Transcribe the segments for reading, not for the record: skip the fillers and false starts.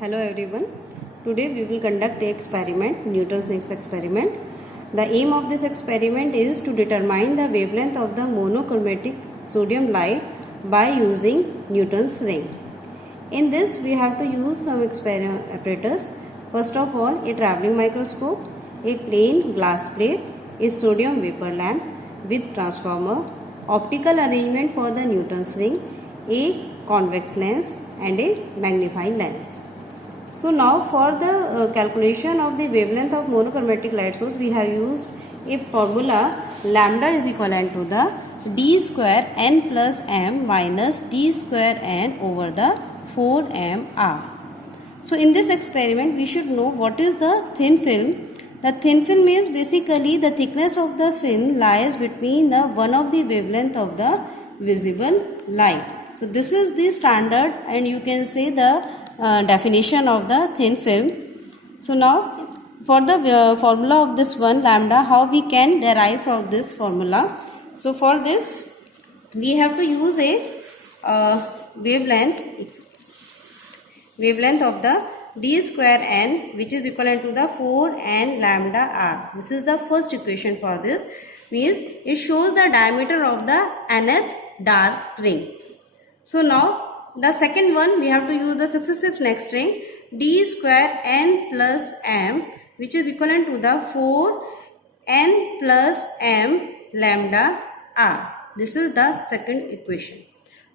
Hello everyone. Today we will conduct a experiment, Newton's next experiment. The aim of this experiment is to determine the wavelength of the monochromatic sodium light by using Newton's ring. In this we have to use some apparatus. First of all, a travelling microscope, a plain glass plate, a sodium vapor lamp with transformer, optical arrangement for the Newton's ring, a convex lens and a magnifying lens. So now for the calculation of the wavelength of monochromatic light source, we have used a formula lambda is equivalent to the d square n plus m minus d square n over the 4m r. So in this experiment we should know what is the thin film. The thin film is basically the thickness of the film lies between the one of the wavelength of the visible light. So this is the standard and you can say the definition of the thin film. So now for the formula of this one lambda, how we can derive from this formula. So for this we have to use a wavelength of the d square n, which is equivalent to the 4n lambda r. This is the first equation for this. Means it shows the diameter of the nth dark ring. So now the second one we have to use the successive next ring d square n plus m, which is equivalent to the 4n plus m lambda r. This is the second equation.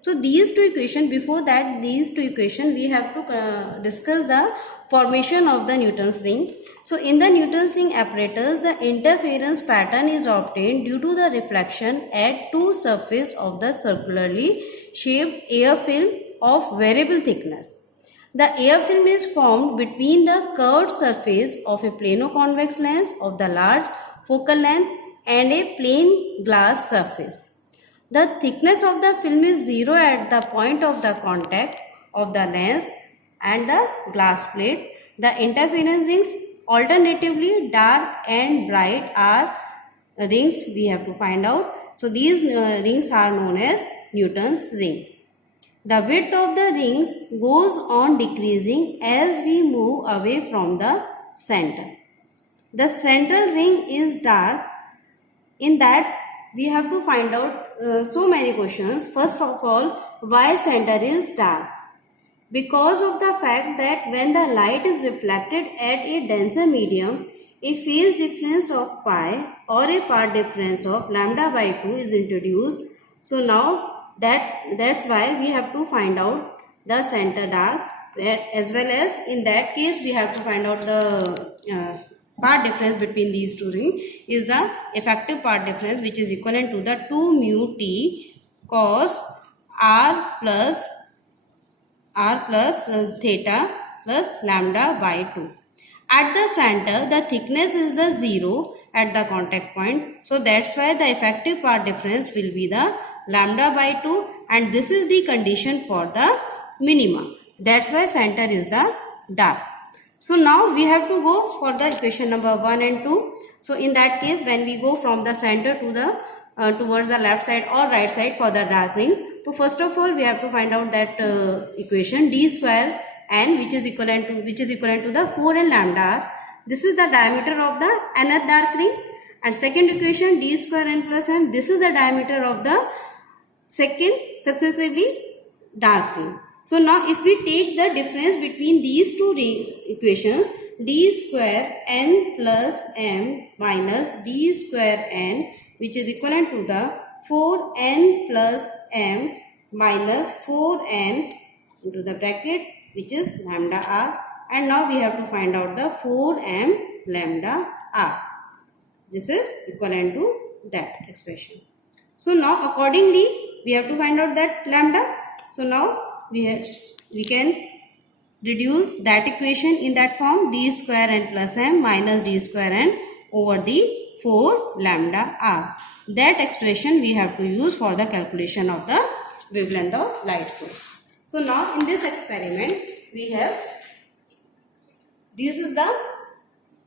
So these two equations, before that these two equations we have to discuss the formation of the Newton's ring. So in the Newton's ring apparatus, the interference pattern is obtained due to the reflection at two surfaces of the circularly shaped air film of variable thickness. The air film is formed between the curved surface of a plano-convex lens of the large focal length and a plain glass surface. The thickness of the film is 0 at the point of the contact of the lens and the glass plate. The interference rings, alternatively dark and bright, are rings we have to find out. So these rings are known as Newton's ring. The width of the rings goes on decreasing as we move away from the center. The central ring is dark. In that we have to find out so many questions. First of all, why center is dark? Because of the fact that when the light is reflected at a denser medium, a phase difference of pi or a path difference of lambda by 2 is introduced. So now that's why we have to find out the center dark, as well as in that case we have to find out the path difference between these two rings is the effective path difference, which is equivalent to the 2 mu t cos r plus theta plus lambda by 2. At the center the thickness is the 0 at the contact point. So that's why the effective path difference will be the lambda by 2, and this is the condition for the minima. That's why center is the dark. So now we have to go for the equation number 1 and 2. So in that case, when we go from the center to the towards the left side or right side for the dark ring, so first of all we have to find out that equation d square n, which is equivalent to the 4n lambda r. This is the diameter of the nth dark ring. And second equation d square n plus m, this is the diameter of the second successively dark ring. So now if we take the difference between these two equations, d square n plus m minus d square n, which is equivalent to the 4n plus m minus 4n into the bracket, which is lambda r, and now we have to find out the 4m lambda r. This is equivalent to that expression. So now accordingly we have to find out that lambda. So now we can reduce that equation in that form, d square n plus m minus d square n over the 4 lambda r. That expression we have to use for the calculation of the wavelength of light source. So now in this experiment we have, this is the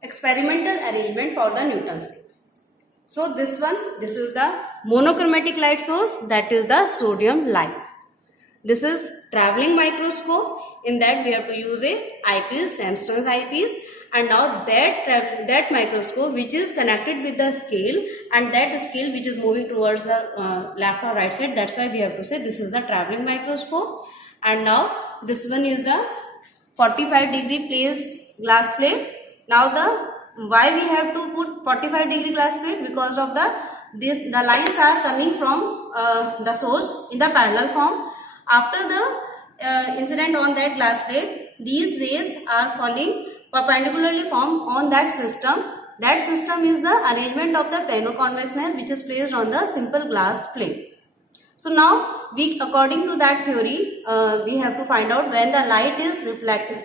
experimental arrangement for the Newton's ring. So this is the monochromatic light source, that is the sodium light. This is travelling microscope. in that we have to use a eyepiece, Samsung eyepiece. And now that microscope which is connected with the scale, and that scale which is moving towards the left or right side, that's why we have to say this is the traveling microscope. And now this one is the 45-degree glass plate. Now why we have to put 45-degree glass plate? Because of the lines are coming from the source in the parallel form. After the incident on that glass plate, these rays are falling perpendicularly on that system. That system is the arrangement of the plano-convex lens which is placed on the simple glass plate. So now, according to that theory, we have to find out when the light is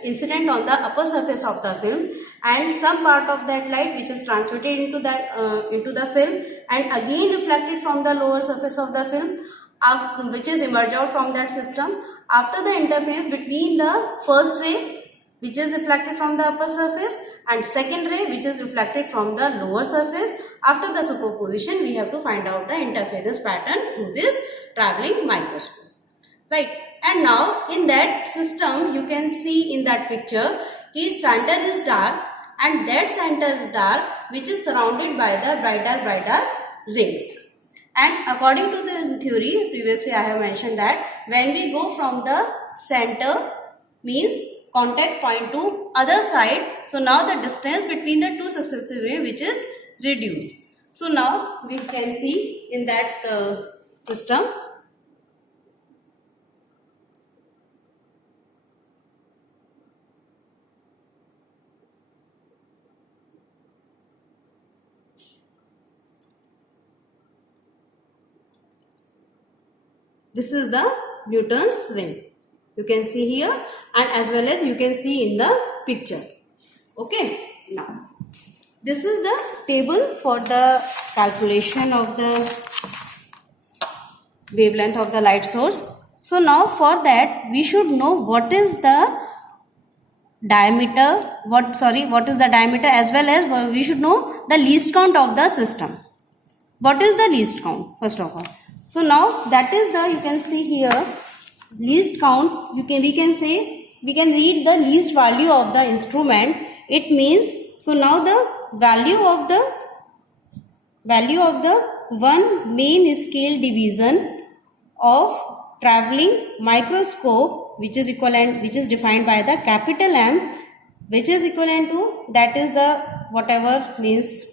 incident on the upper surface of the film, and some part of that light which is transmitted into the film and again reflected from the lower surface of the film, which is emerged out from that system after the interface between the first ray which is reflected from the upper surface and second ray which is reflected from the lower surface. After the superposition, we have to find out the interference pattern through this traveling microscope, right? And now in that system, you can see in that picture, center is dark, and that center is dark which is surrounded by the brighter rings. And according to the theory, previously I have mentioned that when we go from the center, means contact point to other side, so now the distance between the two successive rays which is reduced. So now we can see in that system, this is the Newton's ring. You can see here, and as well as you can see in the picture. Okay, now this is the table for the calculation of the wavelength of the light source. So now for that we should know what is the diameter, what is the diameter, as well as we should know the least count of the system. What is the least count first of all? So now that is the, you can see here, least count. We can read the least value of the instrument. It means, so now the value of the one main scale division of traveling microscope, which is defined by the capital M, which is equivalent to, that is the whatever means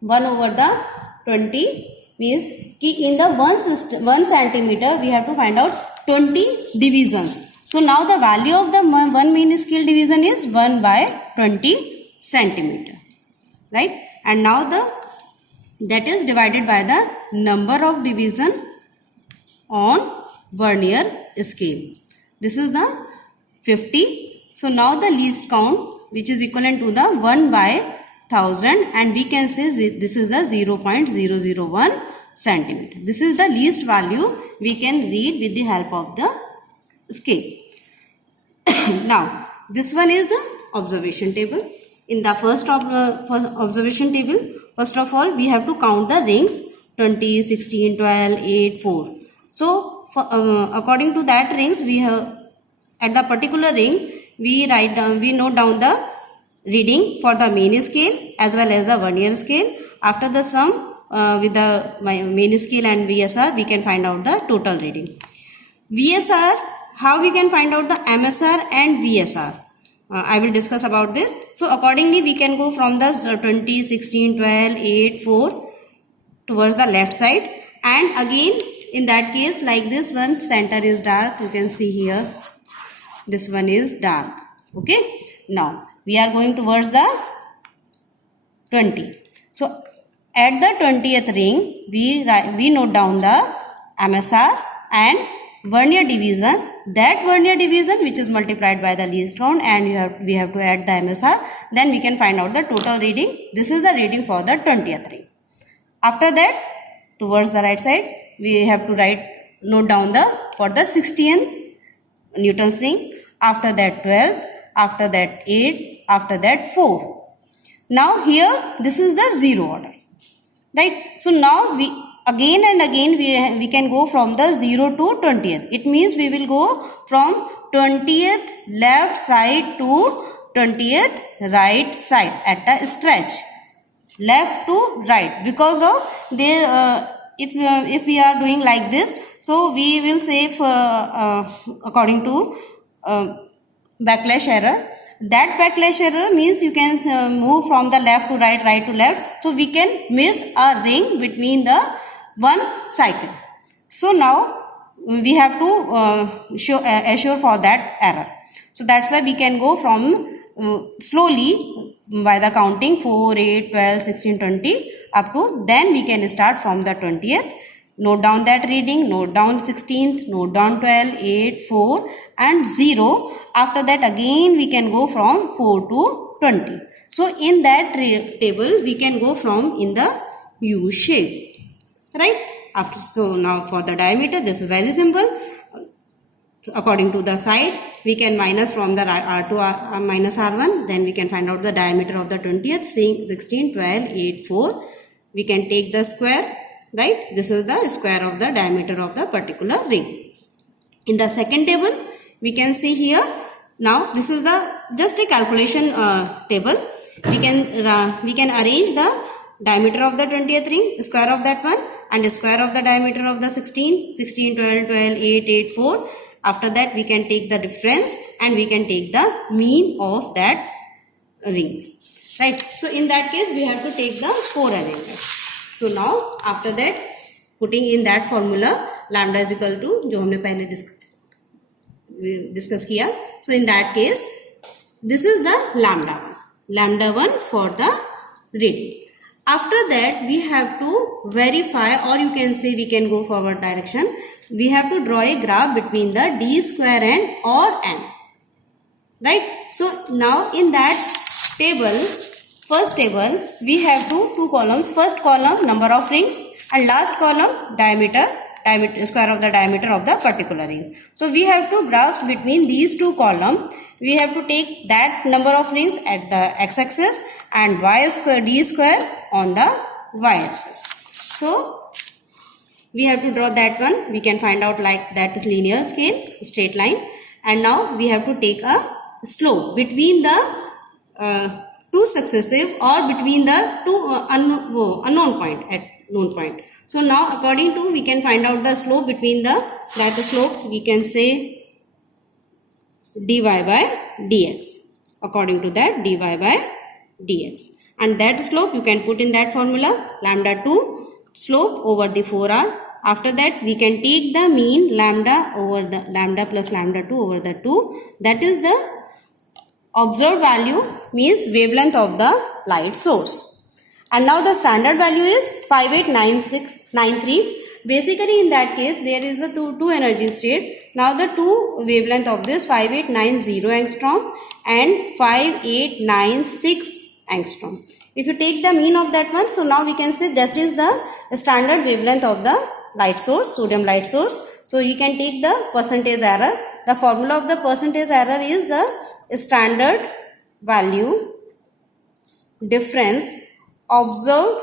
1 over the 20, means in the 1 centimeter we have to find out 20 divisions. So now the value of the one main scale division is 1 by 20 centimeter, right? And now that is divided by the number of division on vernier scale. This is the 50. So now the least count, which is equivalent to the 1 by 1000, and we can say this is the 0.001 centimeter. This is the least value we can read with the help of the scale. Now this one is the observation table. In the first observation table, first of all we have to count the rings 20, 16, 12, 8, 4. So according to that rings, we have at the particular ring we note down the reading for the main scale as well as the vernier scale. After the sum with the main scale and VSR, we can find out the total reading. VSR, how we can find out the MSR and VSR? I will discuss about this. So accordingly we can go from the 20, 16, 12, 8, 4 towards the left side, and again in that case, like this one, center is dark, you can see here, this one is dark. Okay, now we are going towards the 20. So at the 20th ring, we note down the MSR and vernier division. That vernier division which is multiplied by the least count, and we have to add the MSR. Then we can find out the total reading. This is the reading for the 20th ring. After that, towards the right side, we have to note down for the 60th Newton's ring. After that 12, after that 8, after that 4. Now here this is the 0 order, right? So now we again and again we can go from the 0 to 20th. It means we will go from 20th left side to 20th right side at a stretch, left to right, because of if we are doing like this, so we will say according to backlash error. That backlash error means you can move from the left to right, right to left, so we can miss a ring between the one cycle. So now we have to assure for that error. So that's why we can go from slowly by the counting 4, 8, 12, 16, 20 up to, then we can start from the 20th. Note down that reading, note down 16th, note down 12, 8, 4 and 0. After that again we can go from 4 to 20. So in that table we can go from in the U shape, right? After, so now for the diameter, this is very simple. So according to the side, we can minus from the R2 minus R1, then we can find out the diameter of the 20th, 16, 12, 8, 4. We can take the square, right? This is the square of the diameter of the particular ring. In the second table, we can see here, now this is the just a calculation table. We can arrange the diameter of the 20th ring, square of that one, and square of the diameter of the 16, 16, 12, 12, 8, 8, 4. After that, we can take the difference and we can take the mean of that rings, right? So in that case, we have to take the 4 arrangement. So now after that, putting in that formula, lambda is equal to जो हमने पहले discuss किया. So in that case, this is the lambda 1 for the reading. After that, we have to verify, or you can say we can go forward direction. We have to draw a graph between the d square and or n, right? So now in that table, first table, we have two columns. First column number of rings and last column diameter, square of the diameter of the particular ring. So we have to graph between these two columns. We have to take that number of rings at the x-axis and y square d square on the y-axis. So we have to draw that one. We can find out like that is linear scale, straight line. And now we have to take a slope between the two successive or between the two unknown point at known point. So now according to, we can find out the slope between that slope, we can say dy by dx. According to that, dy by dx. And that slope you can put in that formula, lambda 2 slope over the 4r. After that, we can take the mean lambda over the lambda plus lambda 2 over the 2. That is the observed value, means wavelength of the light source. And now the standard value is 589693. Basically in that case, there is the two energy state. Now the two wavelength of this 5890 angstrom and 5896 angstrom. If you take the mean of that one, so now we can say that is the standard wavelength of the light source, sodium light source. So you can take the percentage error. The formula of the percentage error is the standard value difference observed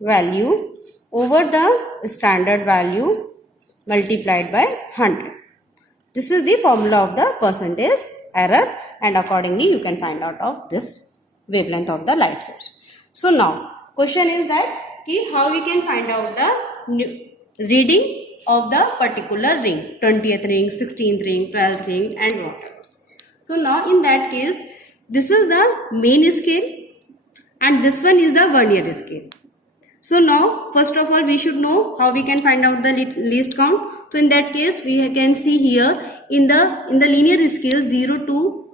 value over the standard value multiplied by 100. This is the formula of the percentage error, and accordingly you can find out of this wavelength of the light source. So now question is that how we can find out the reading of the particular ring, 20th ring, 16th ring, 12th ring and whatever. So now in that case, this is the main scale and this one is the vernier scale. So now first of all we should know how we can find out the least count. So in that case we can see here in the linear scale 0 to